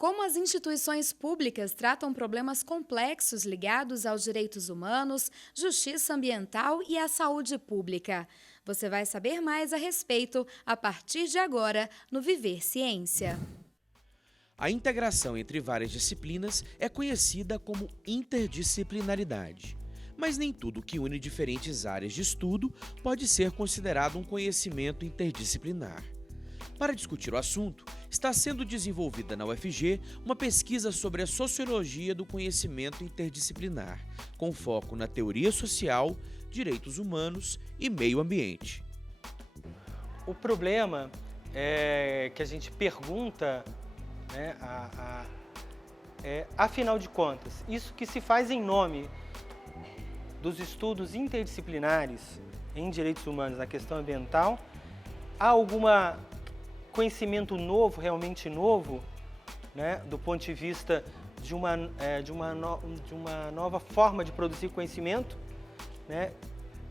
Como as instituições públicas tratam problemas complexos ligados aos direitos humanos, justiça ambiental e à saúde pública. Você vai saber mais a respeito a partir de agora no Viver Ciência. A integração entre várias disciplinas é conhecida como interdisciplinaridade. Mas nem tudo que une diferentes áreas de estudo pode ser considerado um conhecimento interdisciplinar. Para discutir o assunto, está sendo desenvolvida na UFG uma pesquisa sobre a sociologia do conhecimento interdisciplinar, com foco na teoria social, direitos humanos e meio ambiente. O problema é que a gente pergunta, né, afinal de contas, isso que se faz em nome dos estudos interdisciplinares em direitos humanos na questão ambiental, há algum conhecimento novo, realmente novo, né, do ponto de vista de uma nova forma de produzir conhecimento, né,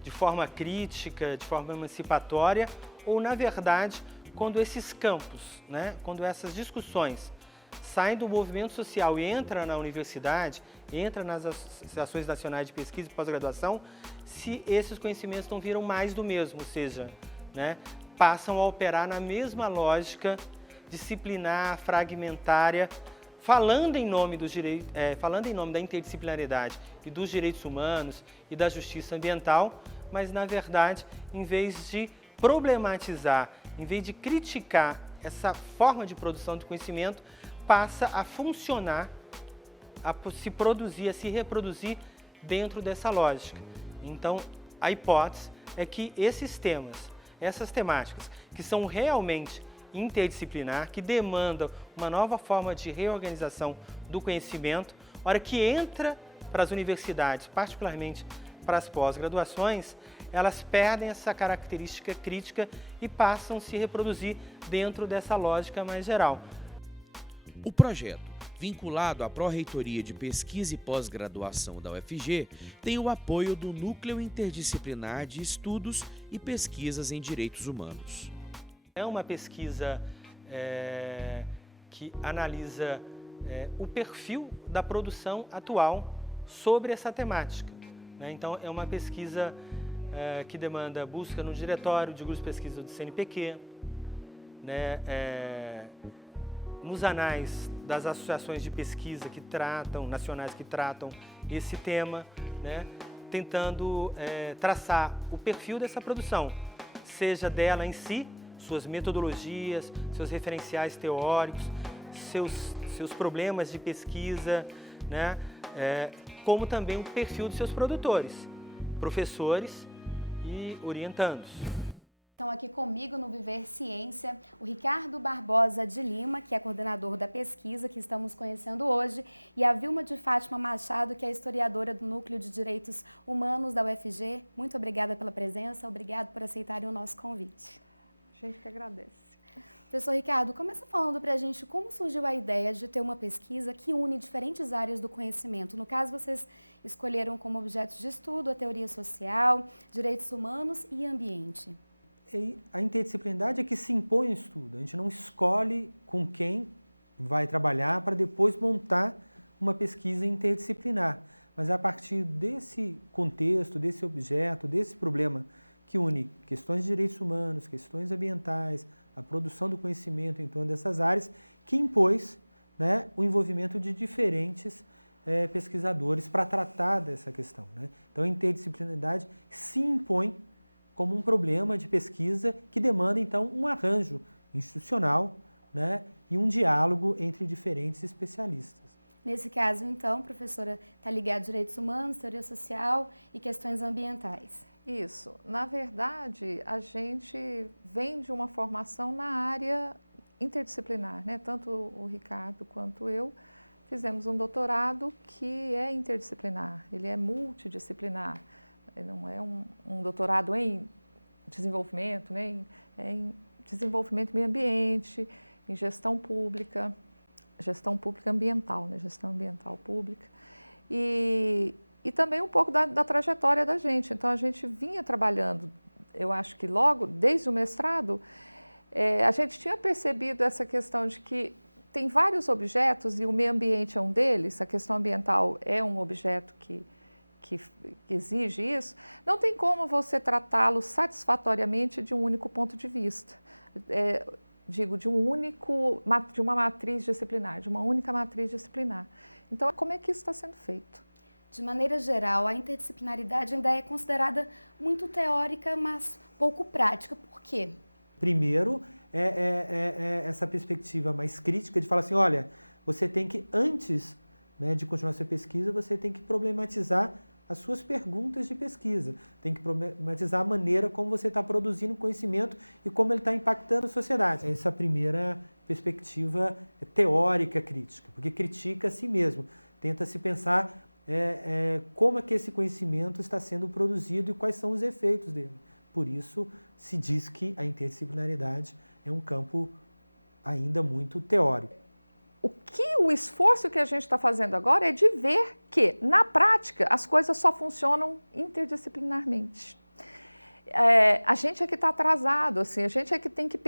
de forma crítica, de forma emancipatória, ou, na verdade, quando esses campos, né, quando essas discussões saem do movimento social e entram na universidade, entram nas associações nacionais de pesquisa e pós-graduação, se esses conhecimentos não viram mais do mesmo, ou seja, né, passam a operar na mesma lógica disciplinar, fragmentária, falando em nome da interdisciplinaridade e dos direitos humanos e da justiça ambiental, mas, na verdade, em vez de problematizar, em vez de criticar essa forma de produção de conhecimento, passa a funcionar, a se produzir, a se reproduzir dentro dessa lógica. Então, a hipótese é que esses temas, essas temáticas, que são realmente interdisciplinar, que demandam uma nova forma de reorganização do conhecimento, a hora que entra para as universidades, particularmente para as pós-graduações, elas perdem essa característica crítica e passam a se reproduzir dentro dessa lógica mais geral. O projeto, vinculado à Pró-Reitoria de Pesquisa e Pós-Graduação da UFG, tem o apoio do Núcleo Interdisciplinar de Estudos e Pesquisas em Direitos Humanos. É uma pesquisa que analisa o perfil da produção atual sobre essa temática, né? Então, é uma pesquisa que demanda busca no diretório de grupos de pesquisa do CNPq, né? Nos anais das associações de pesquisa nacionais que tratam esse tema, né, tentando traçar o perfil dessa produção, seja dela em si, suas metodologias, seus referenciais teóricos, seus problemas de pesquisa, né, como também o perfil dos seus produtores, professores e orientandos. Estão aqui comigo no Viver Ciência o Ricardo Barbosa de Lima, que é coordenador da pesquisa que estamos conhecendo hoje, e a Vilma de Fátima Machado, que é historiadora do Núcleo de Direitos Humanos da UFG. Muito obrigada pela presença, obrigado por aceitarem o nosso convite. A gente que agradece. Professor Ricardo, começa falando para a gente como surgiu a ideia de ter uma pesquisa que une diferentes áreas do conhecimento. No caso, vocês escolheram como objetos de estudo a teoria social, direitos humanos e ambiente. A interdisciplinaridade é que se impõe ao estudo. A gente não escolhe com quem vai trabalhar para depois montar uma pesquisa interdisciplinar. Mas a partir desse contexto, desse objeto, desse problema que une questões de direitos humanos, questões ambientais, a produção do conhecimento em torno dessas áreas, que impôs, né, o envolvimento de diferentes pesquisadores para tratar dessa questão, né? Então, a interdisciplinaridade se impõe como um problema de pesquisa que demanda, então, um arranjo institucional, né, e um diálogo entre diferentes especialistas. Nesse caso, então, professora, está ligado a direitos humanos, teoria social e questões ambientais. Isso. Na verdade, a gente vem de uma formação na área interdisciplinar, né? Tanto o Ricardo quanto eu fizemos um doutorado que é interdisciplinar, ele é multidisciplinar. Não é um doutorado em desenvolvimento, né? É em desenvolvimento meio ambiente, em gestão pública ambiental, né? Gestão ambiental pública. E também um pouco da trajetória da gente. Então, a gente vinha trabalhando, eu acho que logo, desde o mestrado, a gente tinha percebido essa questão de que tem vários objetos e o meio ambiente é um deles, a questão ambiental é um objeto que exige isso, não tem como você tratá-lo satisfatoriamente de um único ponto de vista. De uma matriz disciplinar, de uma única matriz disciplinar. Então, como é que isso está sendo feito? De maneira geral, a interdisciplinaridade ainda é considerada muito teórica, mas pouco prática. Por quê? Primeiro, essa perspectiva mais crítica de falar assim, olha, você tem que, antes, né, de continuar sua pesquisa, você tem que problematizar as suas perguntas de pesquisa, tem que problematizar a maneira como você está produzindo conhecimento e como ele está impactando a sociedade. Essa é a primeira perspectiva teórica crítica, porque critica a si mesmo, tenta se pensar como é que esse conhecimento está sendo produzido e quais são os efeitos dele. Por isso, se diz que a interdisciplinaridade é um campo ainda muito teórico. O esforço que a gente está fazendo agora é de ver que, na prática, as coisas só funcionam interdisciplinarmente. A gente é que está atrasado, assim, a gente é que tem que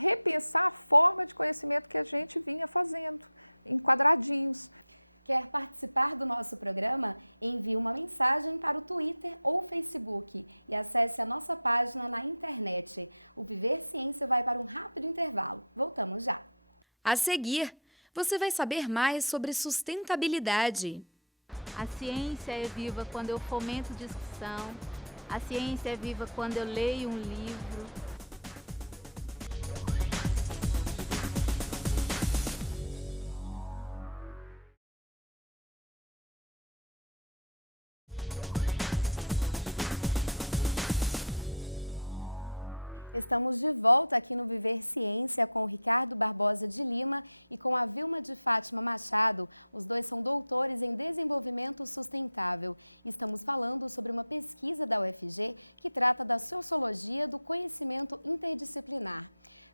repensar a forma de conhecimento que a gente vinha fazendo, em quadradinhos. Quer participar do nosso programa? Envie uma mensagem para o Twitter ou Facebook e acesse a nossa página na internet. O Viver Ciência vai para um rápido intervalo. Voltamos já. A seguir, você vai saber mais sobre sustentabilidade. A ciência é viva quando eu fomento discussão. A ciência é viva quando eu leio um livro. Estamos de volta aqui no Viver Ciência com o Ricardo Barbosa de Lima e com a Vilma de Fátima Machado. Os dois são doutores em desenvolvimento sustentável. Estamos falando sobre uma pesquisa da UFG que trata da sociologia do conhecimento interdisciplinar.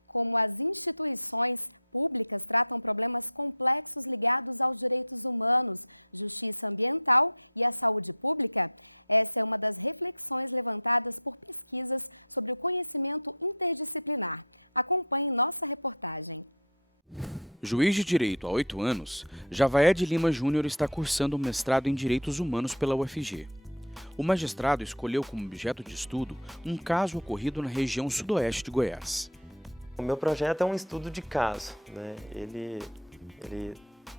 Como as instituições públicas tratam problemas complexos ligados aos direitos humanos, justiça ambiental e à saúde pública, essa é uma das reflexões levantadas por pesquisas sobre o conhecimento interdisciplinar. Acompanhe nossa reportagem. Juiz de Direito há 8 anos, Javaé de Lima Júnior está cursando um mestrado em Direitos Humanos pela UFG. O magistrado escolheu como objeto de estudo um caso ocorrido na região sudoeste de Goiás. O meu projeto é um estudo de caso, né? Ele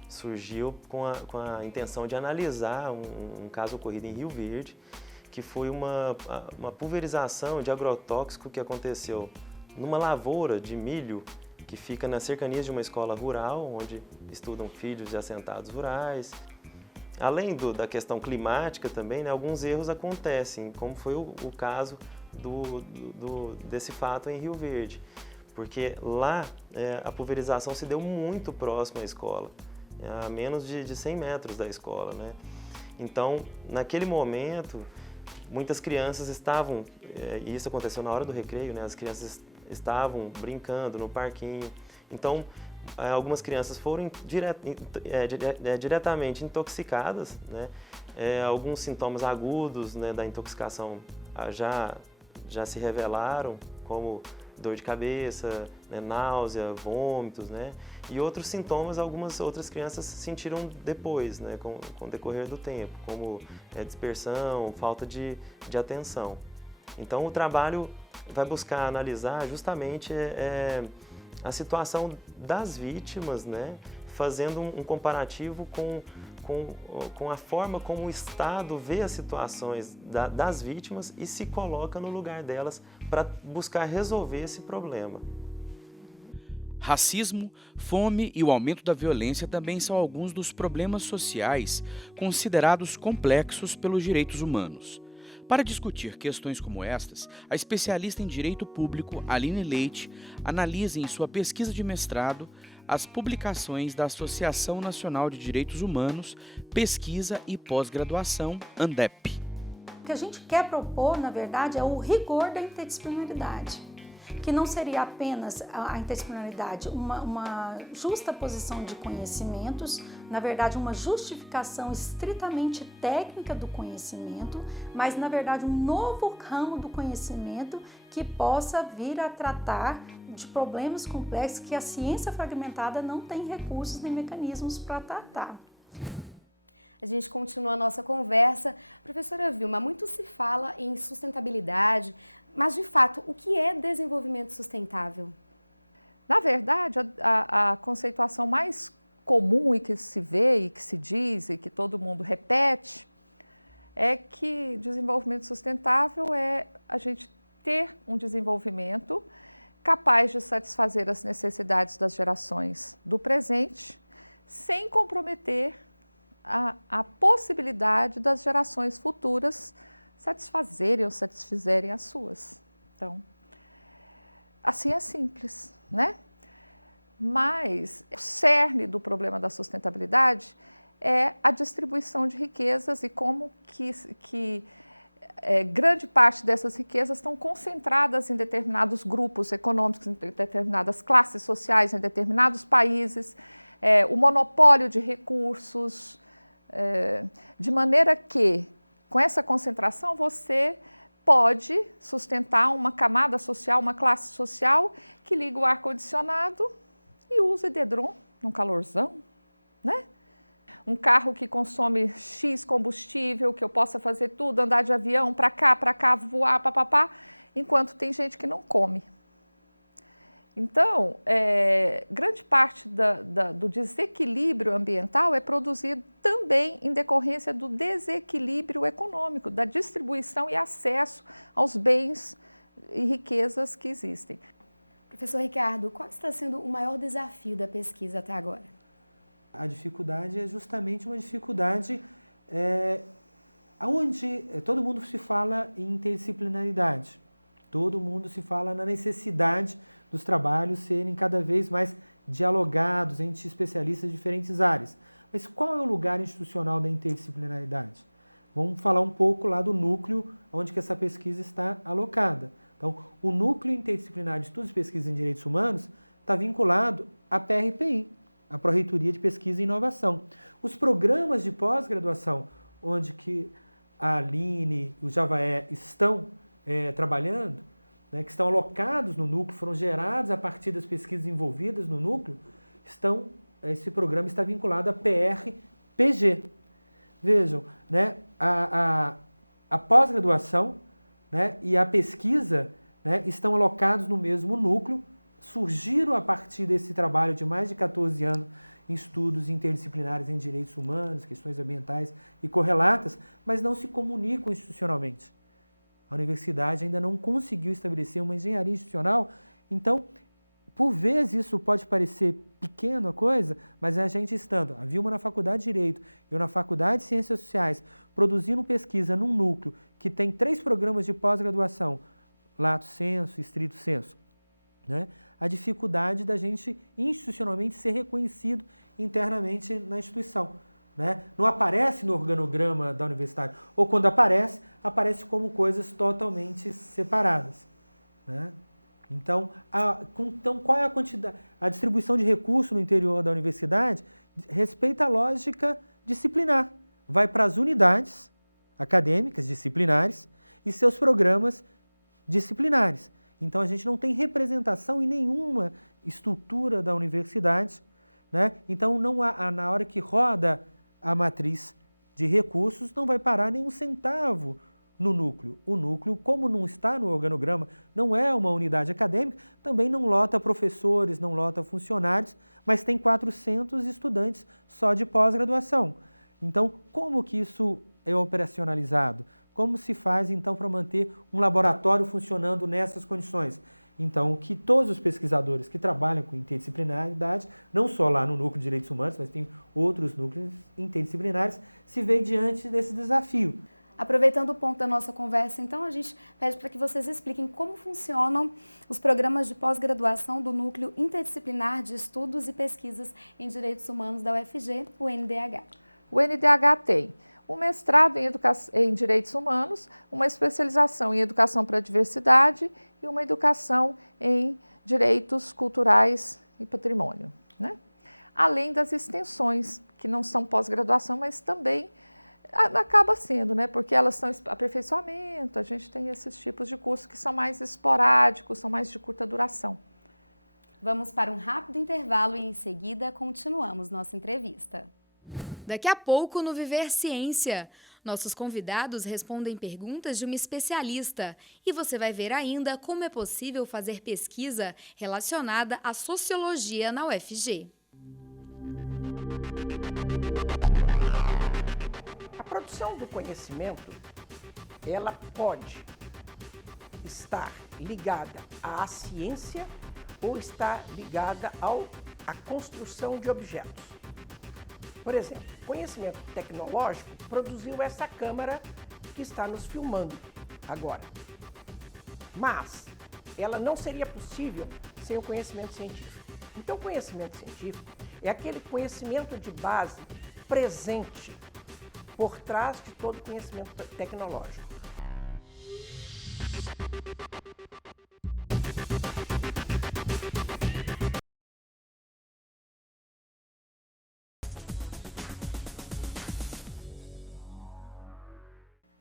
surgiu com a intenção de analisar um caso ocorrido em Rio Verde, que foi uma pulverização de agrotóxico que aconteceu numa lavoura de milho que fica nas cercanias de uma escola rural, onde estudam filhos de assentados rurais. Além da questão climática também, né, alguns erros acontecem, como foi o caso desse fato em Rio Verde. Porque lá a pulverização se deu muito próximo à escola, a menos de 100 metros da escola, né? Então, naquele momento, muitas crianças estavam, e isso aconteceu na hora do recreio, né? As crianças estavam brincando no parquinho. Então, algumas crianças foram diretamente intoxicadas, né? Alguns sintomas agudos, né, da intoxicação já se revelaram, como dor de cabeça, né, náusea, vômitos, né? E outros sintomas, algumas outras crianças sentiram depois, né, com o decorrer do tempo, como dispersão, falta de atenção. Então, o trabalho vai buscar analisar justamente a situação das vítimas, né, fazendo um comparativo com a forma como o Estado vê as situações das vítimas e se coloca no lugar delas para buscar resolver esse problema. Racismo, fome e o aumento da violência também são alguns dos problemas sociais considerados complexos pelos direitos humanos. Para discutir questões como estas, a especialista em Direito Público, Aline Leite, analisa em sua pesquisa de mestrado as publicações da Associação Nacional de Direitos Humanos, Pesquisa e Pós-Graduação, ANDEP. O que a gente quer propor, na verdade, é o rigor da interdisciplinaridade, que não seria apenas a interdisciplinaridade uma justa posição de conhecimentos, na verdade uma justificação estritamente técnica do conhecimento, mas na verdade um novo ramo do conhecimento que possa vir a tratar de problemas complexos que a ciência fragmentada não tem recursos nem mecanismos para tratar. A gente continua a nossa conversa. Professora Vilma, muito se fala em sustentabilidade, mas de fato, o que é desenvolvimento sustentável? Na verdade, a conceituação mais comum e que se vê e que se diz e que todo mundo repete é que desenvolvimento sustentável é a gente ter um desenvolvimento capaz de satisfazer as necessidades das gerações do presente, sem comprometer a possibilidade das gerações futuras satisfazerem ou satisfizerem as suas. Então, assim é simples, né? Mas o cerne do problema da sustentabilidade é a distribuição de riquezas e como que grande parte dessas riquezas estão concentradas em determinados grupos econômicos, em determinadas classes sociais, em determinados países, o monopólio de recursos, de maneira que, com essa concentração, você pode sustentar uma camada social, uma classe social que liga o ar-condicionado e usa edredom num calorzão, né? Um carro que consome X combustível, que eu possa fazer tudo, andar de avião para cá, voar, papapá, enquanto tem gente que não come. Então, grande parte do desequilíbrio ambiental é produzido também em decorrência do desequilíbrio econômico, da distribuição e acesso aos bens e riquezas que existem. Professor Ricardo, qual está sendo o maior desafio da pesquisa até agora? A dificuldade é justamente uma dificuldade onde todo mundo se fala em interdisciplinaridade, todo mundo se fala na necessidade dos trabalhos serem cada vez mais dialogados entre especialistas de diferentes áreas. Mas qual é o lugar institucional da interdisciplinaridade? Vamos falar um pouco lá do núcleo onde que essa pesquisa está alocada. Então, o Núcleo Interdisciplinar de Estudos e Pesquisa em Direitos Humanos está vinculado à PRPI, a Pró-Reitoria de Pesquisa e Inovação. Os programas de pós-graduação, onde que a Aline e o Javaé estão trabalhando, né, que estão alocados no núcleo, foram gerados a partir das pesquisas envolvidas no núcleo, esse programa está vinculado à PRPG. Vejam, né, a pós-graduação, né, e a pesquisa, né, estão alocados no mesmo núcleo, surgiram a partir desse trabalho de mais de 14 anos em estudos interdisciplinares em direitos humanos, questões ambientais e correlatas, mas não se comunicam institucionalmente. A universidade ainda não conseguiu estabelecer uma engenharia institucional, então, por vezes isso pode parecer pequena a coisa, mas a gente estando, a Vilma na Faculdade de Direito e eu na Faculdade de Ciências Sociais, produzindo pesquisa num núcleo que tem 3 programas de pós-graduação, lato sensu e stricto sensu, né? A dificuldade da gente institucionalmente ser reconhecido internamente na instituição, né? Não aparece no organograma da universidade, ou quando aparece, aparece como coisas totalmente separadas, né? Então, qual é a quantidade? A distribuição de recursos no interior da universidade respeita a lógica disciplinar. Vai para as unidades acadêmicas, disciplinares, e seus programas disciplinares. Então, a gente não tem representação em nenhuma estrutura da universidade, né? Então, não há, na hora que roda a matriz de recursos, não vai parar nenhum centavo no núcleo. O núcleo, como não está no organograma, não é uma unidade acadêmica, também não lota professores, não lota funcionários, mas tem 400 estudantes só de pós-graduação. Então, como que isso é operacionalizado? Como se faz, então, para manter um laboratório funcionando nessas condições? Então, que todos os pesquisadores que trabalham com interdisciplinaridade, não só lá no Núcleo de Direitos Humanos, mas tem outros núcleos interdisciplinares, se veem diante desse desafio. Aproveitando o ponto da nossa conversa, então, a gente pede para que vocês expliquem como funcionam os programas de pós-graduação do Núcleo Interdisciplinar de Estudos e Pesquisas em Direitos Humanos da UFG, o NDH. O NDH tem um mestrado em Direitos Humanos, uma especialização em Educação para a Diversidade e uma educação em Direitos Culturais e Patrimônio, né? Além das extensões, que não são pós-graduação, mas também acaba sendo, né? Porque elas são aperfeiçoamento, a gente tem esses tipos de cursos que são mais esporádicos, são mais de curta duração, Vamos para um rápido intervalo e em seguida continuamos nossa entrevista. Daqui a pouco no Viver Ciência, nossos convidados respondem perguntas de uma especialista e você vai ver ainda como é possível fazer pesquisa relacionada à sociologia na UFG. A produção do conhecimento, ela pode estar ligada à ciência ou estar ligada à construção de objetos. Por exemplo, conhecimento tecnológico produziu essa câmera que está nos filmando agora. Mas ela não seria possível sem o conhecimento científico. Então, o conhecimento científico é aquele conhecimento de base presente por trás de todo conhecimento tecnológico.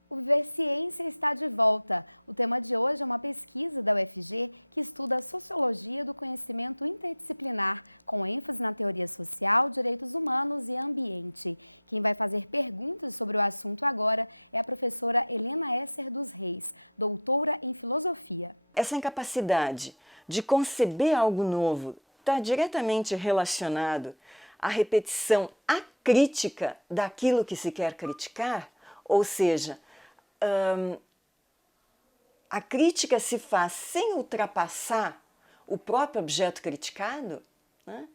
O Viver Ciência está de volta. O tema de hoje é uma pesquisa da UFG que estuda a sociologia do conhecimento interdisciplinar, com ênfase na teoria social, direitos humanos e ambiente. Quem vai fazer perguntas sobre o assunto agora é a professora Helena Esser dos Reis, doutora em filosofia. Essa incapacidade de conceber algo novo está diretamente relacionado à repetição acrítica daquilo que se quer criticar, ou seja, a crítica se faz sem ultrapassar o próprio objeto criticado? Né?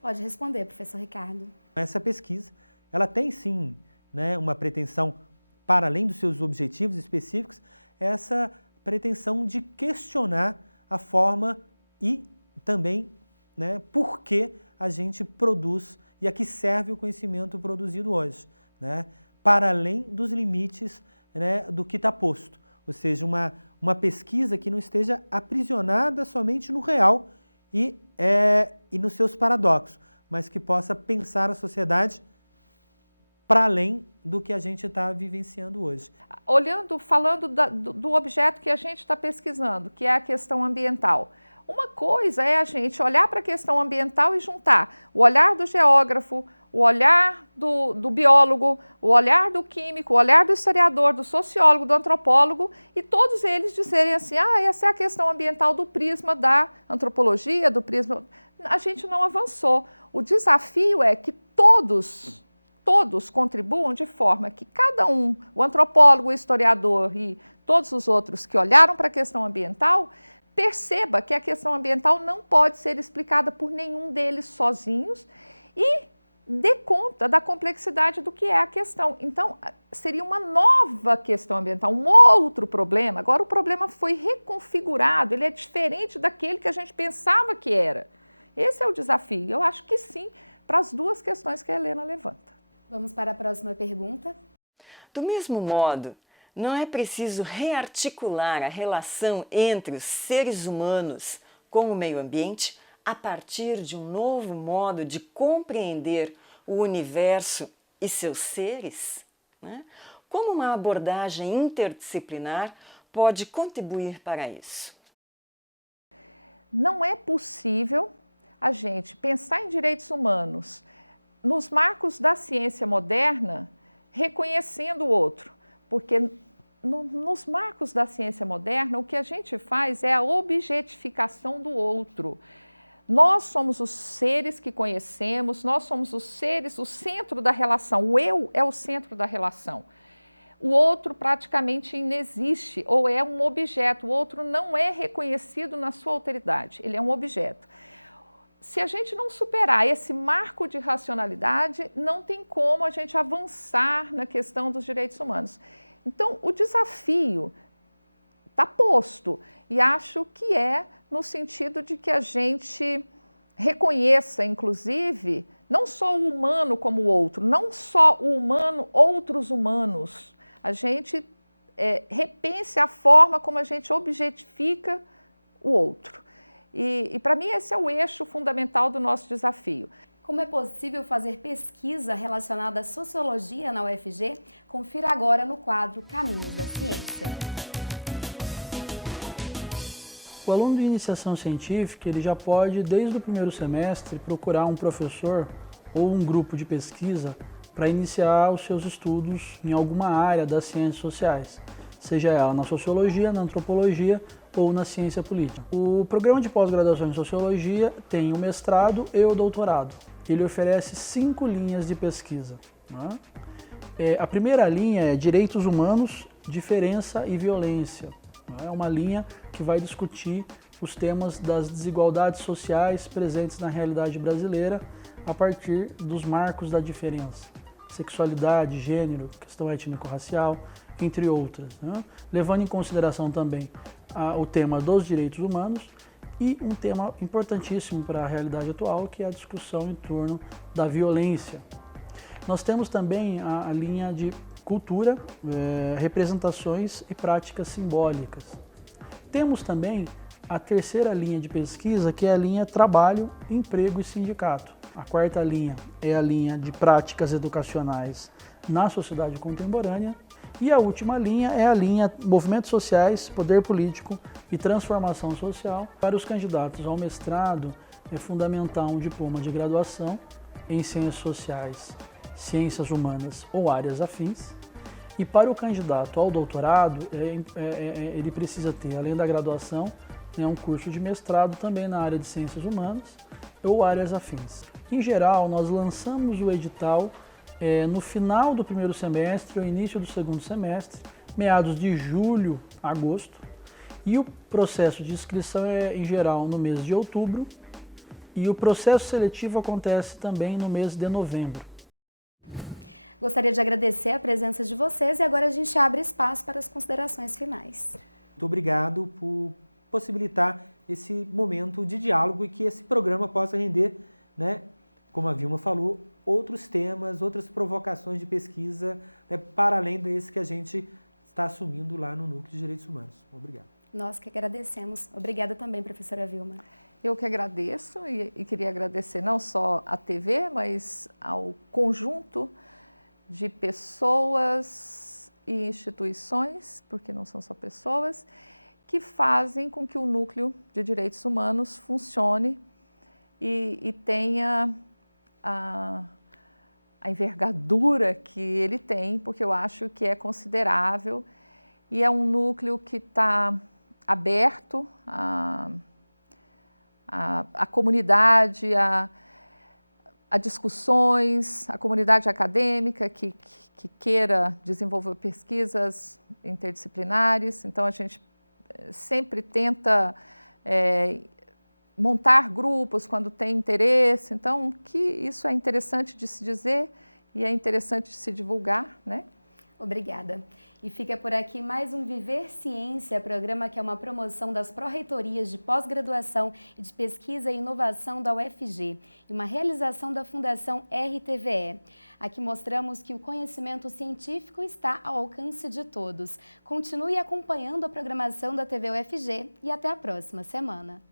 Pode responder, professor Ricardo. Essa pesquisa, ela tem sim, né, uma pretensão, para além dos seus objetivos específicos, essa pretensão de questionar a forma e também, né, por que a gente produz e a que serve o conhecimento produzido hoje, né, para além dos limites, né, do que está posto. Ou seja, uma pesquisa que não esteja aprisionada somente no real e nos seus paradoxos, mas que possa pensar a sociedade para além do que a gente está vivenciando hoje. Falando do objeto que a gente está pesquisando, que é a questão ambiental. Uma coisa é a gente olhar para a questão ambiental e juntar o olhar do geógrafo, o olhar do biólogo, o olhar do químico, o olhar do historiador, do sociólogo, do antropólogo, e todos eles dizerem assim, essa é a questão ambiental do prisma da antropologia, do prisma... A gente não avançou. O desafio é que todos contribuam de forma que cada um, o antropólogo, o historiador e todos os outros que olharam para a questão ambiental, perceba que a questão ambiental não pode ser explicada por nenhum deles sozinhos e dê conta da complexidade do que é a questão. Então, seria uma nova questão ambiental, um outro problema. Agora, o problema foi reconfigurado, ele é diferente daquele que a gente pensava que era. Esse é o desafio. Eu acho que sim, para as duas questões que a Helena levanta. Vamos para a próxima pergunta. Do mesmo modo, não é preciso rearticular a relação entre os seres humanos com o meio ambiente a partir de um novo modo de compreender o universo e seus seres? Né? Como uma abordagem interdisciplinar pode contribuir para isso? Não é possível a gente pensar em direitos humanos nos marcos da ciência moderna, reconhecendo o outro, porque nos marcos da ciência moderna, o que a gente faz é a objetificação do outro. Nós somos os seres que conhecemos, nós somos os seres, o centro da relação, o eu é o centro da relação. O outro praticamente inexiste, ou é um objeto, o outro não é reconhecido na sua alteridade, ele é um objeto. Se a gente não superar esse marco de racionalidade, não tem como a gente avançar na questão dos direitos humanos. Então, o desafio está posto e acho que é no sentido de que a gente reconheça, inclusive, não só o humano como o outro, não só o humano, outros humanos. A gente repense a forma como a gente objetifica o outro. E para mim, esse é o eixo fundamental do nosso desafio. Como é possível fazer pesquisa relacionada à sociologia na UFG? Confira agora no quadro Caminhos da Ciência. O aluno de iniciação científica, ele já pode, desde o primeiro semestre, procurar um professor ou um grupo de pesquisa para iniciar os seus estudos em alguma área das ciências sociais, seja ela na sociologia, na antropologia ou na ciência política. O programa de pós-graduação em sociologia tem o mestrado e o doutorado. Ele oferece 5 linhas de pesquisa, né? A primeira linha é Direitos Humanos, Diferença e Violência. É uma linha que vai discutir os temas das desigualdades sociais presentes na realidade brasileira a partir dos marcos da diferença. Sexualidade, gênero, questão étnico-racial, entre outras, né? Levando em consideração também o tema dos direitos humanos e um tema importantíssimo para a realidade atual, que é a discussão em torno da violência. Nós temos também a linha de cultura, representações e práticas simbólicas. Temos também a terceira linha de pesquisa, que é a linha trabalho, emprego e sindicato. A quarta linha é a linha de práticas educacionais na sociedade contemporânea. E a última linha é a linha movimentos sociais, poder político e transformação social. Para os candidatos ao mestrado, é fundamental um diploma de graduação em ciências sociais, ciências humanas ou áreas afins. E para o candidato ao doutorado, ele precisa ter, além da graduação, um curso de mestrado também na área de ciências humanas ou áreas afins. Em geral, nós lançamos o edital no final do primeiro semestre ou início do segundo semestre, meados de julho, agosto, e o processo de inscrição é, em geral, no mês de outubro, e o processo seletivo acontece também no mês de novembro. Gostaria de agradecer a presença de vocês e agora a gente abre espaço para as considerações finais. Muito obrigado por possibilitar esse momento de diálogo e que esse programa possa render, né, como a Vilma falou, outros temas, outras provocações de pesquisa, né, para além desse que a gente está assumindo lá no Núcleo de Direitos Humanos. Obrigado. Nós que agradecemos. Obrigada também, professora Vilma. Eu que agradeço e queria agradecer não só à TV, mas ao conjunto de pessoas e instituições, porque não são só pessoas, que fazem com que o Núcleo de Direitos Humanos funcione e tenha a envergadura que ele tem, porque eu acho que é considerável e é um núcleo que está aberto à comunidade, a discussões, a comunidade acadêmica que queira desenvolver pesquisas interdisciplinares. Então, a gente sempre tenta montar grupos quando tem interesse. Então, que isso é interessante de se dizer e é interessante de se divulgar, né? Obrigada. E fica por aqui mais um Viver Ciência, programa que é uma promoção das pró-reitorias de pós-graduação e de pesquisa e inovação da UFG e uma realização da Fundação RTVE. Aqui mostramos que o conhecimento científico está ao alcance de todos. Continue acompanhando a programação da TV UFG e até a próxima semana.